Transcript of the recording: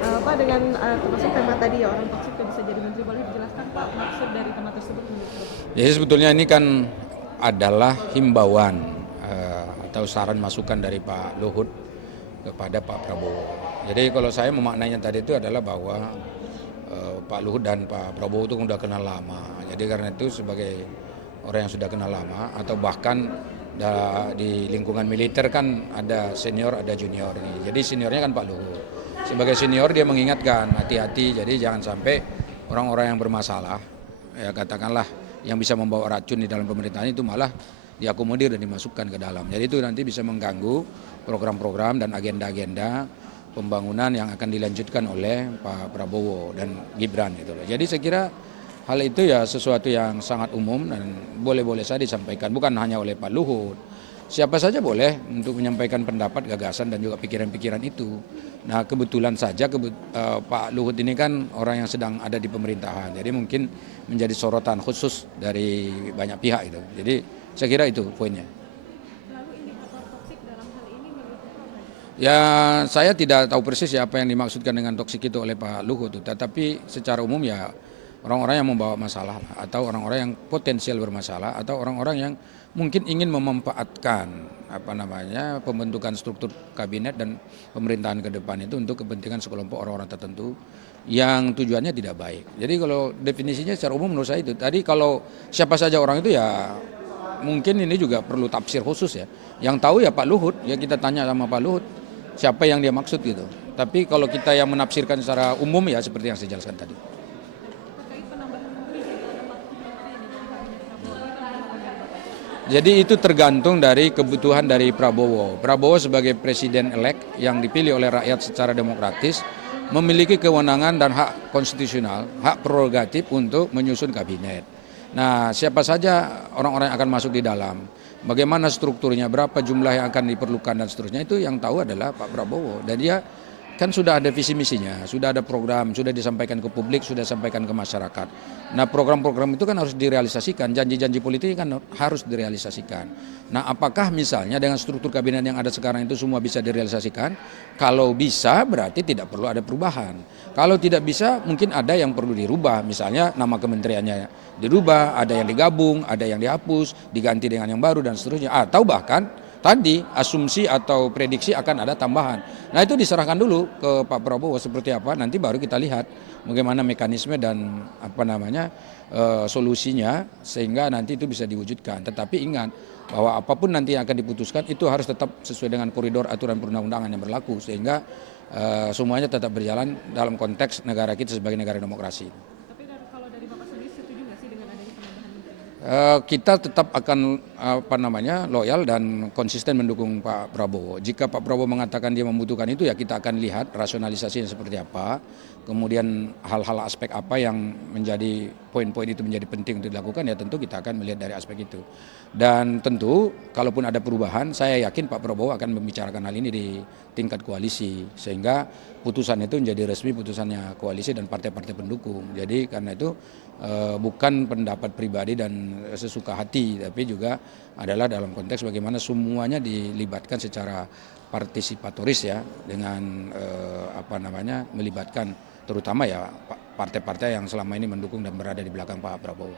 Pak, dengan termasuk tema tadi ya orang toksik yang bisa jadi menteri, boleh dijelaskan Pak maksud dari tema tersebut menurut Bapak? Jadi sebetulnya ini kan adalah himbauan atau saran masukan dari Pak Luhut kepada Pak Prabowo. Jadi kalau saya memaknainya tadi itu adalah bahwa Pak Luhut dan Pak Prabowo itu sudah kenal lama. Jadi karena itu sebagai orang yang sudah kenal lama atau bahkan di lingkungan militer kan ada senior ada junior nih. Jadi seniornya kan Pak Luhut. Sebagai senior dia mengingatkan hati-hati. Jadi jangan sampai orang-orang yang bermasalah ya katakanlah yang bisa membawa racun di dalam pemerintahan itu malah diakomodir dan dimasukkan ke dalam. Jadi itu nanti bisa mengganggu program-program dan agenda-agenda pembangunan yang akan dilanjutkan oleh Pak Prabowo dan Gibran gitu loh. Jadi saya kira hal itu ya sesuatu yang sangat umum dan boleh-boleh saja disampaikan bukan hanya oleh Pak Luhut. Siapa saja boleh untuk menyampaikan pendapat, gagasan dan juga pikiran-pikiran itu. Nah kebetulan saja Pak Luhut ini kan orang yang sedang ada di pemerintahan, jadi mungkin menjadi sorotan khusus dari banyak pihak itu. Jadi saya kira itu poinnya. Lalu indikator toksik dalam hal ini menurut Bapak apa? Ya saya tidak tahu persis ya apa yang dimaksudkan dengan toksik itu oleh Pak Luhut, tetapi secara umum ya orang-orang yang membawa masalah atau orang-orang yang potensial bermasalah atau orang-orang yang mungkin ingin memanfaatkan pembentukan struktur kabinet dan pemerintahan ke depan itu untuk kepentingan sekelompok orang-orang tertentu yang tujuannya tidak baik. Jadi kalau definisinya secara umum menurut saya itu tadi kalau siapa saja orang itu ya mungkin ini juga perlu tafsir khusus ya. Yang tahu ya Pak Luhut, ya kita tanya sama Pak Luhut siapa yang dia maksud gitu. Tapi kalau kita yang menafsirkan secara umum ya seperti yang saya jelaskan tadi. Terkait penambahan menteri jadi ada 40 menteri ini di kabinet Prabowo, ini pandangan dari Bapak. Jadi itu tergantung dari kebutuhan dari Prabowo. Prabowo sebagai presiden elek yang dipilih oleh rakyat secara demokratis memiliki kewenangan dan hak konstitusional, hak prerogatif untuk menyusun kabinet. Nah, siapa saja orang-orang yang akan masuk di dalam, bagaimana strukturnya, berapa jumlah yang akan diperlukan dan seterusnya itu yang tahu adalah Pak Prabowo. Dan dia kan sudah ada visi misinya, sudah ada program, sudah disampaikan ke publik, sudah disampaikan ke masyarakat. Nah program-program itu kan harus direalisasikan, janji-janji politik kan harus direalisasikan. Nah apakah misalnya dengan struktur kabinet yang ada sekarang itu semua bisa direalisasikan? Kalau bisa berarti tidak perlu ada perubahan. Kalau tidak bisa mungkin ada yang perlu dirubah, misalnya nama kementeriannya dirubah, ada yang digabung, ada yang dihapus, diganti dengan yang baru dan seterusnya. Atau bahkan tadi asumsi atau prediksi akan ada tambahan. Nah itu diserahkan dulu ke Pak Prabowo seperti apa, nanti baru kita lihat bagaimana mekanisme dan solusinya sehingga nanti itu bisa diwujudkan. Tetapi ingat bahwa apapun nanti yang akan diputuskan itu harus tetap sesuai dengan koridor aturan perundang-undangan yang berlaku sehingga semuanya tetap berjalan dalam konteks negara kita sebagai negara demokrasi. Tapi kalau dari Bapak sendiri setuju nggak sih dengan adanya penambahan menteri ini? Kita tetap akan loyal dan konsisten mendukung Pak Prabowo. Jika Pak Prabowo mengatakan dia membutuhkan itu ya kita akan lihat rasionalisasinya seperti apa. Kemudian hal-hal aspek apa yang menjadi poin-poin itu menjadi penting untuk dilakukan ya tentu kita akan melihat dari aspek itu. Dan tentu kalaupun ada perubahan saya yakin Pak Prabowo akan membicarakan hal ini di tingkat koalisi sehingga putusan itu menjadi resmi putusannya koalisi dan partai-partai pendukung. Jadi karena itu bukan pendapat pribadi dan sesuka hati tapi juga adalah dalam konteks bagaimana semuanya dilibatkan secara partisipatoris ya dengan melibatkan terutama ya partai-partai yang selama ini mendukung dan berada di belakang Pak Prabowo.